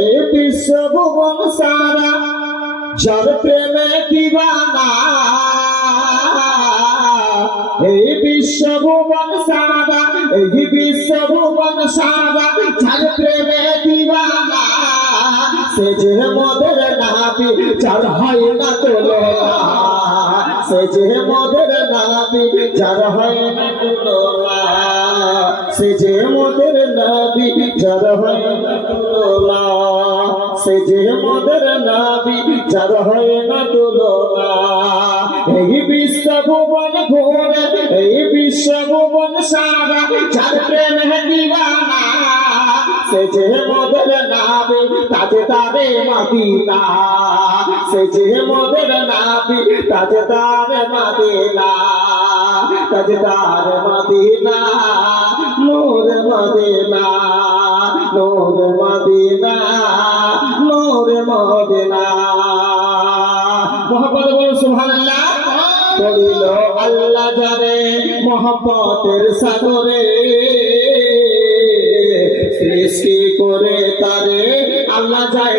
এই বিশ্বভুবন সারা যার প্রেমে দিবানা এই বিশ্বভুবন সারা। এই বিশ্বভুবন সারা, যার প্রেমে দিবানা সে যে মদের নাবি যার হয় না তোলা সে যে মদের নাবি সে যে মদের নাবি, যার হয় সে যে মদের নাবি, যার হয় না তোলা এই বিশ্ব ভুবন ঘোরে, এই বিশ্ব ভুবন সারা, যার প্রেমে দিবানা। সে যে মদের নাবি তাজে তারে মাদিনা সে যে মদের নাবি তাজে তারে মাদিনা, তাজে তারে মাদিনা, নূর মদিনা নূর মদিনা নূর মদিনা। মোহাম্মদ বল সুবহানাল্লাহ। বলিল আল্লাহ জানে মোহাম্মতের সাগরে, সৃষ্টি করে তারে আল্লাহ যায়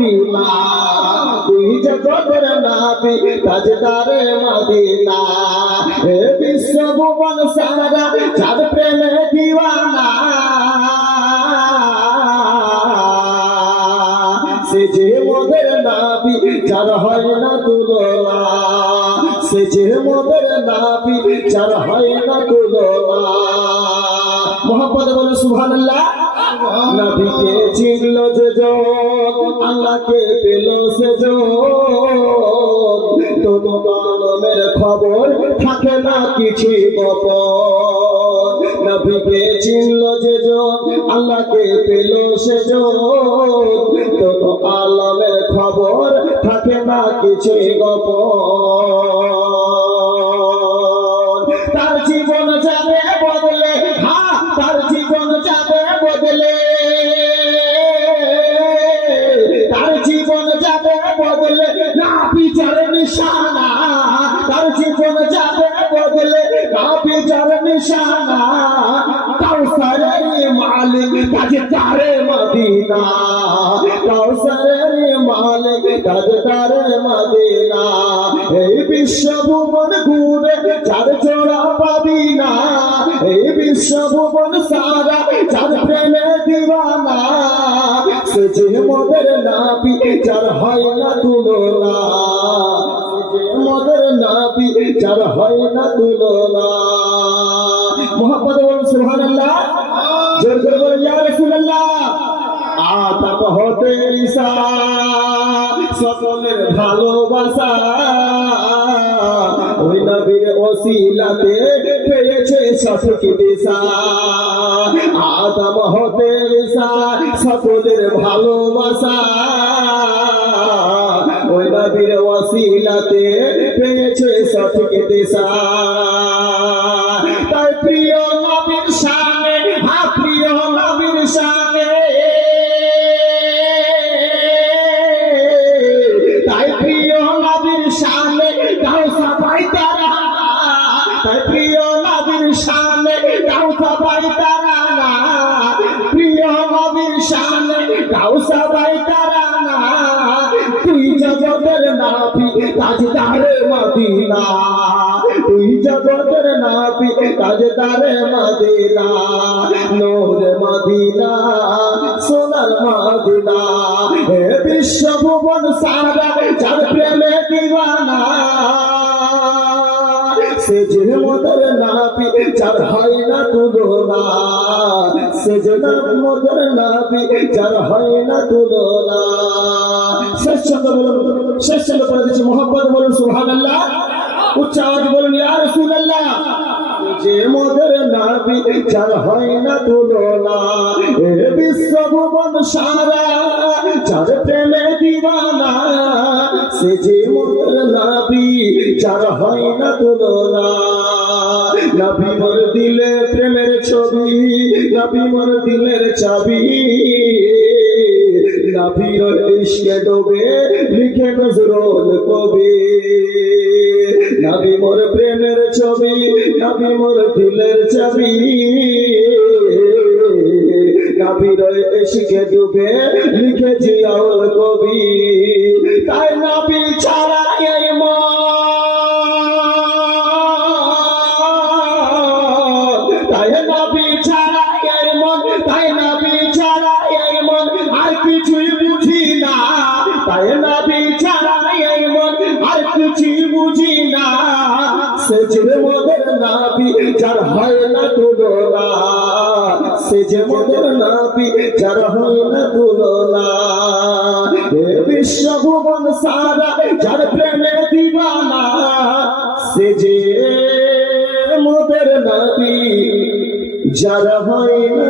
মাদিনা তুই জগতের নাবি তারে মাদিনা হে বিশ্ব ভুবন সারা যার প্রেমে দিওয়ানা সে যে মোদের নাবি যার হয় না তুলনা সে যে মোদের নাবি যার হয় না তুলনা মোহাম্মদ বলে সুবহানাল্লাহ। নবীকে চিনল যে জন আল্লাহকে পেল সে আলমের খবর থাকে না কিছু গোপন নবীকে চিনল যে আল্লাহকে পেল সে তোনো আলমের খবর থাকে না কিছু গোপন তার জীবন যাবে জীবন যাবে বদলে না বিচার নিশানা কাউসারের মালিক কাজে তারে মদিনা। কাউসারের মালিক কাজে তারে মদিনা। এই বিশ্ব ভুবন ঘুরে চার জোড়া পাবি না, এই বিশ্ব ভুবন সারা চার প্রেমে দিওয়ানা সে যে মদের নাবি যার হয় না তুলনা। যার হয় না তুলনা। মোহাম্মদ বল সুবহানাল্লাহ। জোর জোর বলে ইয়া রাসূলুল্লাহ। আতাপ হতে ঈসা সকলের ভালোবাসা। ওই নবীর ওসিলাতে পেয়েছে সঠিক দিশা। আদম হতে ঈসা সকলের ভালোবাসা। ওই নবীর ওসিলাতে পেয়েছে তাই প্রিয় নবীর সামনে হা প্রিয় নবীর সামনে তাই প্রিয় নবীর সামনে গাও সবাই তারা। তাই প্রিয় নবীর সামনে গাও সবাই তারা না। প্রিয় নবীর সামনে গাও সবাই তারা না। তুই জগতের নাবি তাজদারে মদিনা। জগতের নাবি তাজদারে মদিনা, নূর মদিনা, সোনার মদিনা। হে বিশ্ব ভুবন সারা যার প্রেমে দিওয়ানা সে যে মদর নাবি যার হয় না তুলনা। সে যে মদর নাবি যার হয় না তুলনা। শেষ ছন্দ বলুন, শেষ ছন্দ পড়ে দিচ্ছি। মোহাম্মদ বলুন, সুবহানাল্লাহ। উচ্চ আওয়াজ বলুন, ইয়া রাসূলুল্লাহ। যে মোদের নাবি যার হয় না তুলনা এ বিশ্বভুবন সারা, যার প্রেমে দিবানা সে যে মোদের নাবি যার হয় না তুলনা নবী মোর দিলে প্রেমের ছবি, নবী মোর দিলের চাবি। নবীর ইশকে ডোবে, লিখে নজরুল কবি। নবী মোর প্রেমের ছবি নবী মোর দিলের চাবি। নবীর ইশকে ডুবে লিখে জিয়াউল কবি। তাই নবী ছাড়া এই তাই নবী ছাড়া তাই নবী ছাড়া এই মন। আর বুঝি না, তাই নবী বুঝি না সে যে মোদের নাবি যার হয় না তুলনা। সে যে মোদের নাবি যার হয় না তুলনা। হে বিশ্বভুবন সারা, যার প্রেমে দিবানা। সে যে মোদের নাবি যার হয় না